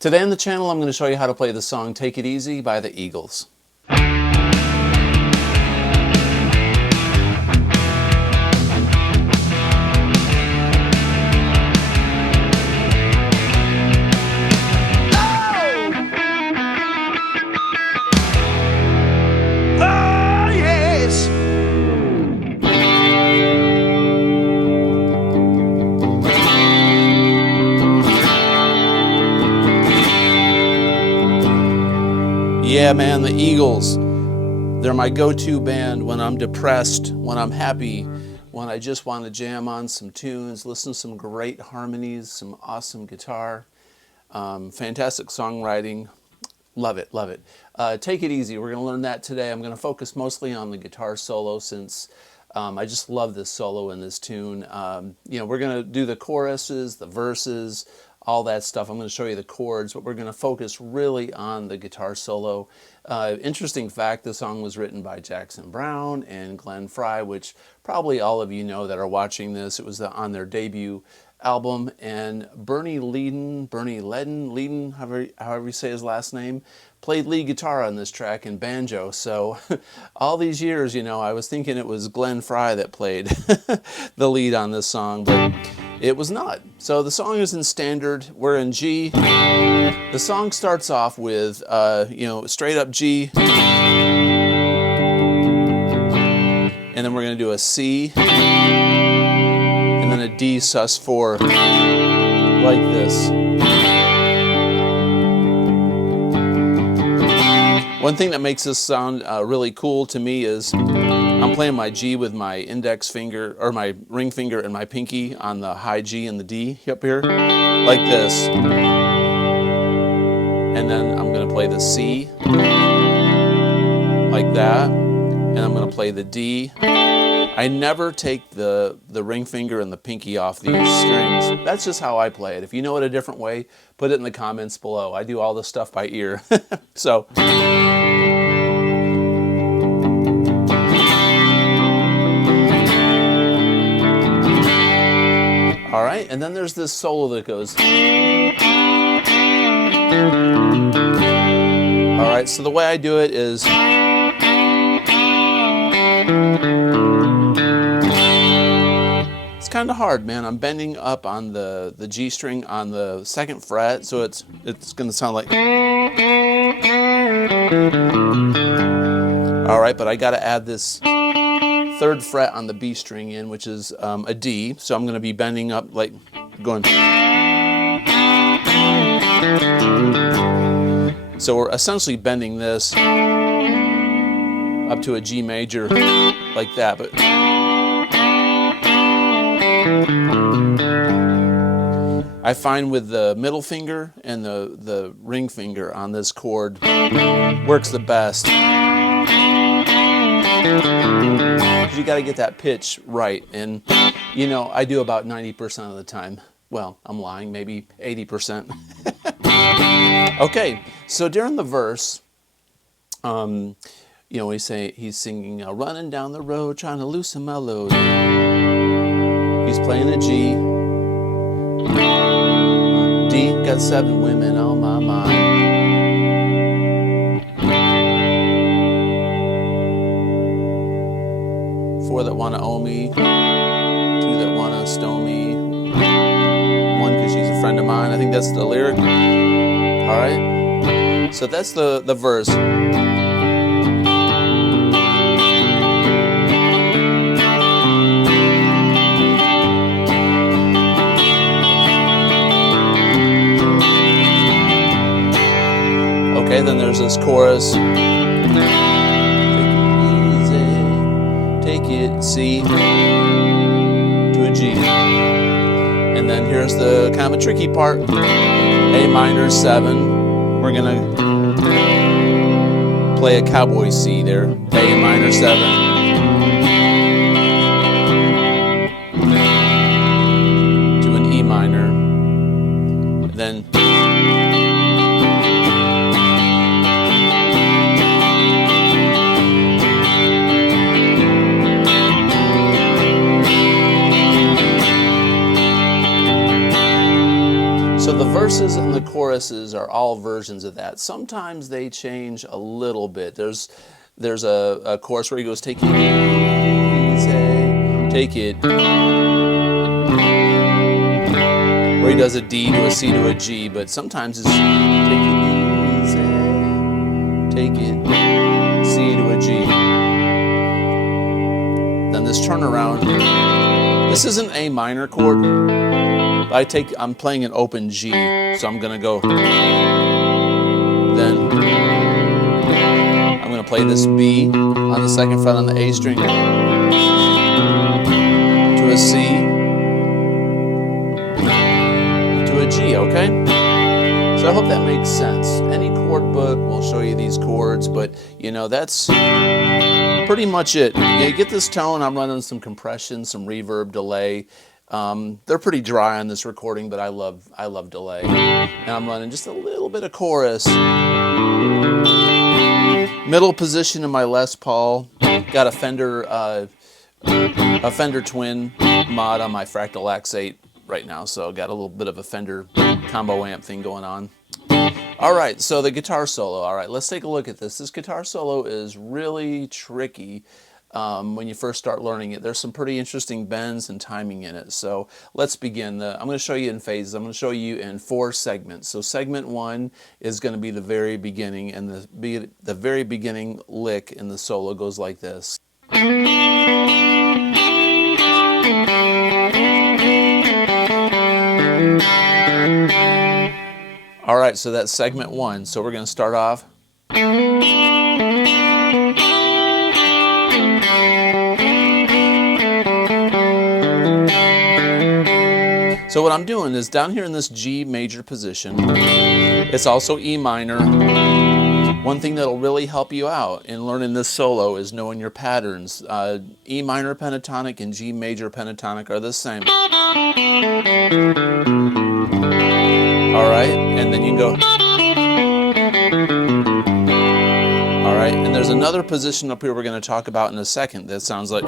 Today on the channel, I'm going to show you how to play the song Take It Easy by the Eagles. Yeah, man, the Eagles. They're my go-to band when I'm depressed, when I'm happy, when I just want to jam on some tunes, listen to some great harmonies, some awesome guitar, fantastic songwriting. Love it, love it. Take It Easy. We're going to learn that today. I'm going to focus mostly on the guitar solo since I just love this solo in this tune. We're going to do the choruses, the verses, all that stuff. I'm going to show you the chords, but we're going to focus really on the guitar solo. Interesting fact, the song was written by Browne and Glenn Frey, which probably all of you know that are watching this. It was on their debut album, and Leadon, however you say his last name, played lead guitar on this track and banjo. So all these years, I was thinking it was Glenn Frey that played the lead on this song, but it was not. So the song is in standard. We're in G. The song starts off with, straight up G. And then we're going to do a C. And then a D sus4 like this. One thing that makes this sound really cool to me is I'm playing my G with my index finger, or my ring finger and my pinky on the high G and the D up here, like this. And then I'm going to play the C, like that. And I'm going to play the D. I never take the ring finger and the pinky off these strings. That's just how I play it. If you know it a different way, put it in the comments below. I do all this stuff by ear. So. All right, and then there's this solo that goes. All right, so the way I do it is. It's kind of hard, man. I'm bending up on the G string on the 2nd fret, so it's going to sound like. All right, but I got to add this 3rd fret on the B string in, which is a D. So I'm going to be bending up, like going. So we're essentially bending this up to a G major, like that, but. I find with the middle finger and the ring finger on this chord works the best. You got to get that pitch right, and I do about 90% of the time. Well, I'm lying, maybe 80%. Okay, so during the verse, we say he's singing, running down the road, trying to loosen my load. He's playing a G. D, got 7 women on my mind. 4 that want to owe me. 2 that want to stone me. 1 because she's a friend of mine. I think that's the lyric. All right. So that's the verse. Okay, then there's this chorus. Take it, C, to a G. And then here's the kind of a tricky part. A minor 7. We're going to play a cowboy C there. A minor 7. To an E minor. Then. So the verses and the chorus choruses are all versions of that. Sometimes they change a little bit. There's a chorus where he goes, take it easy, take it, where he does a D to a C to a G, but sometimes it's take it easy, take it, C to a G. Then this turnaround, this is an A minor chord. I'm playing an open G, so I'm gonna go, then I'm gonna play this B on the second fret on the A string, to a C, to a G, okay? So I hope that makes sense. Any chord book will show you these chords, but you know, that's pretty much it. You get this tone, I'm running some compression, some reverb, delay. They're pretty dry on this recording, but I love delay. And I'm running just a little bit of chorus. Middle position in my Les Paul. Got a Fender Twin mod on my Fractal X8 right now, so got a little bit of a Fender combo amp thing going on. All right, so the guitar solo. All right, let's take a look at this. This guitar solo is really tricky. When you first start learning it. There's some pretty interesting bends and timing in it. So let's begin. I'm going to show you in phases. I'm going to show you in 4 segments. So segment 1 is going to be the very beginning, and the very beginning lick in the solo goes like this. All right, so that's segment 1. So we're going to start off. So what I'm doing is down here in this G major position, it's also E minor. One thing that'll really help you out in learning this solo is knowing your patterns. E minor pentatonic and G major pentatonic are the same. All right, and then you can go. All right, and there's another position up here we're going to talk about in a second that sounds like,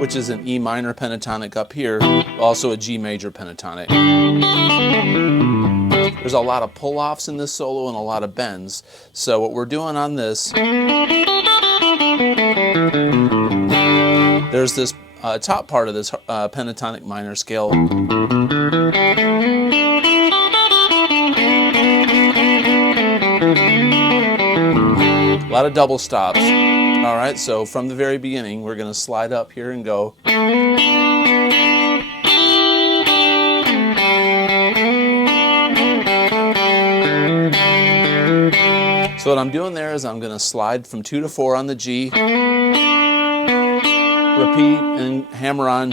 which is an E minor pentatonic up here, also a G major pentatonic. There's a lot of pull-offs in this solo and a lot of bends. So what we're doing on this, there's this top part of this pentatonic minor scale. A lot of double stops. All right, so from the very beginning, we're going to slide up here and go. So what I'm doing there is I'm going to slide from 2 to 4 on the G, repeat and hammer on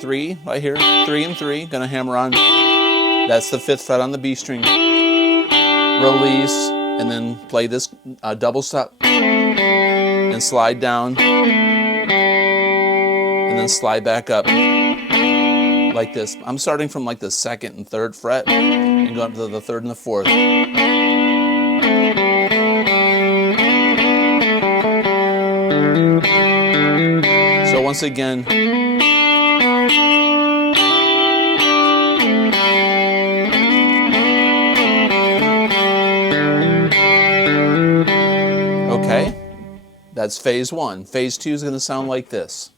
3 right here, 3 and 3, going to hammer on, that's the 5th fret on the B string, release, and then play this double stop, and slide down, and then slide back up, like this. I'm starting from like the 2nd and 3rd fret, and going up to the 3rd and the 4th. So once again, okay, that's phase 1. Phase 2 is going to sound like this.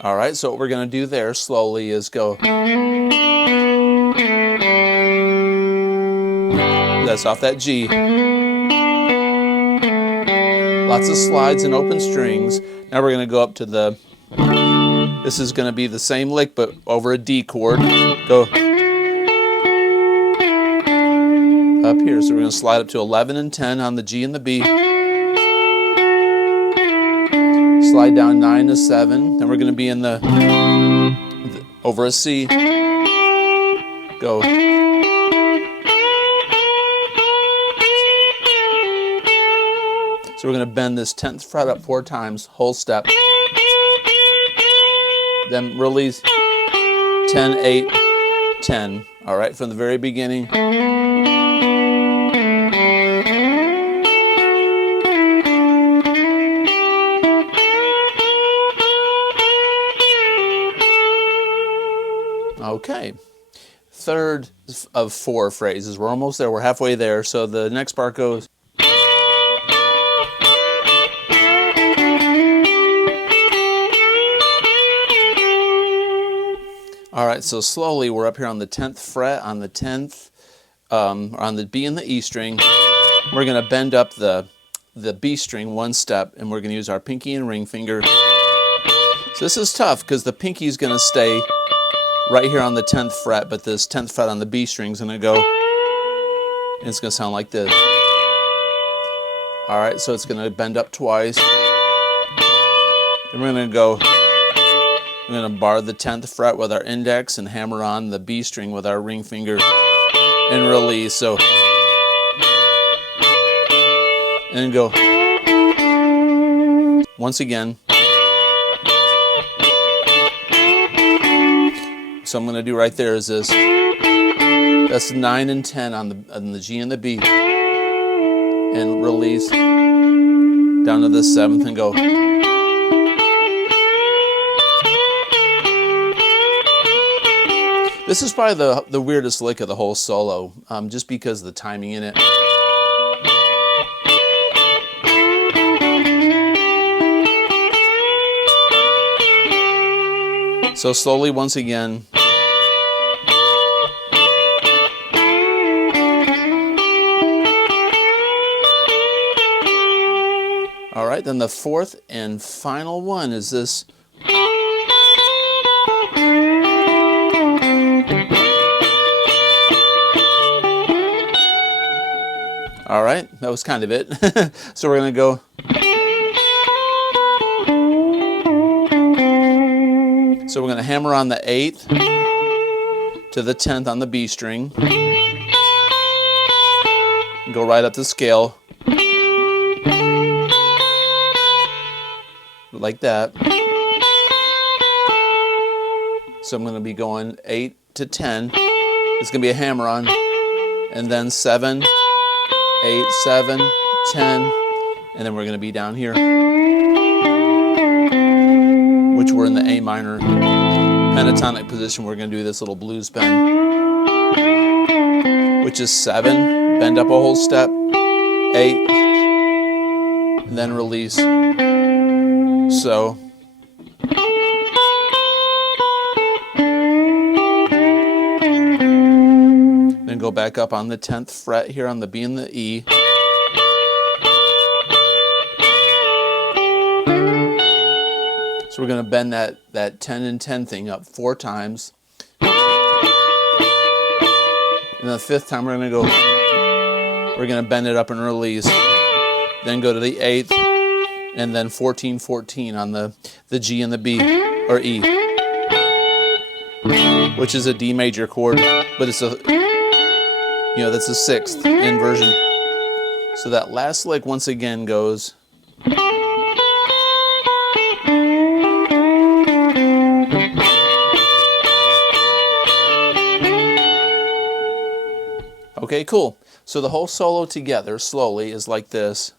All right, so what we're going to do there slowly is go. That's off that G. Lots of slides and open strings. Now we're going to go up to the, this is going to be the same lick but over a D chord. Go up here. So we're going to slide up to 11 and 10 on the G and the B. Slide down 9 to 7. Then we're going to be in the over a C. Go. So we're going to bend this 10th fret up 4 times, whole step. Then release 10, 8, 10. All right, from the very beginning. Okay, third of 4 phrases. We're almost there. We're halfway there. So the next part goes. All right, so slowly we're up here on the 10th fret, on the 10th, on the B and the E string. We're going to bend up the B string 1 step, and we're going to use our pinky and ring finger. So this is tough because the pinky is going to stay right here on the 10th fret, but this 10th fret on the B string is going to go, and it's going to sound like this. All right, so it's going to bend up twice. Then we're going to go. We're going to bar the 10th fret with our index and hammer on the B string with our ring finger and release. So, and go. Once again. So I'm going to do right there is this. That's 9 and 10 on the G and the B. And release down to the 7th and go. This is probably the weirdest lick of the whole solo, just because of the timing in it. So slowly once again. All right, then the 4th and final one is this. All right, that was kind of it. So we're going to go. So we're going to hammer on the 8th to the 10th on the B string. And go right up the scale. Like that. So I'm going to be going 8 to 10. It's going to be a hammer on. And then 7, 8, 7, 10, and then we're going to be down here, which we're in the A minor pentatonic position. We're going to do this little blues bend, which is 7, bend up a whole step, 8, and then release. So, then go back up on the 10th fret here on the B and the E. So we're going to bend that 10 and 10 thing up 4 times. And the 5th time we're going to bend it up and release. Then go to the 8th, and then 14, 14 on the G and the B, or E, which is a D major chord, but it's that's a 6th inversion. So that last lick once again goes. Okay, cool. So the whole solo together, slowly, is like this.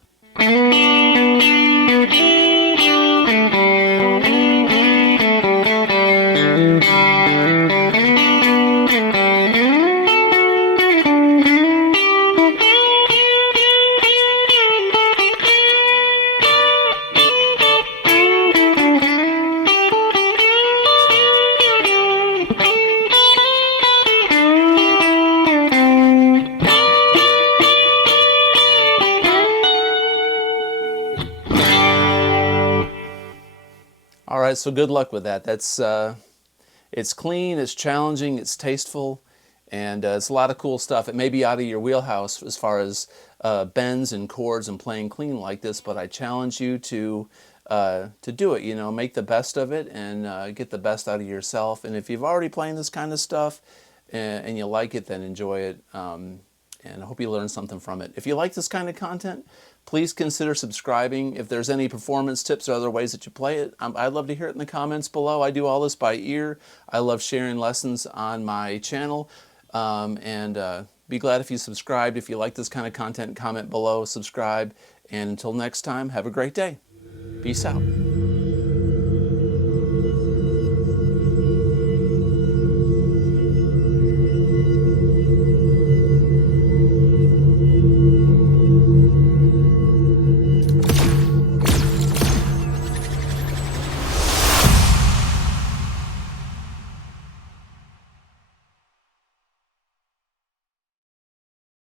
All right, so good luck with that. That's it's clean, it's challenging, it's tasteful, and it's a lot of cool stuff. It may be out of your wheelhouse as far as bends and chords and playing clean like this, but I challenge you to do it. Make the best of it and get the best out of yourself. And if you've already playing this kind of stuff and you like it, then enjoy it. And I hope you learned something from it. If you like this kind of content, please consider subscribing. If there's any performance tips or other ways that you play it, I'd love to hear it in the comments below. I do all this by ear. I love sharing lessons on my channel. Be glad if you subscribed. If you like this kind of content, comment below, subscribe. And until next time, have a great day. Peace out.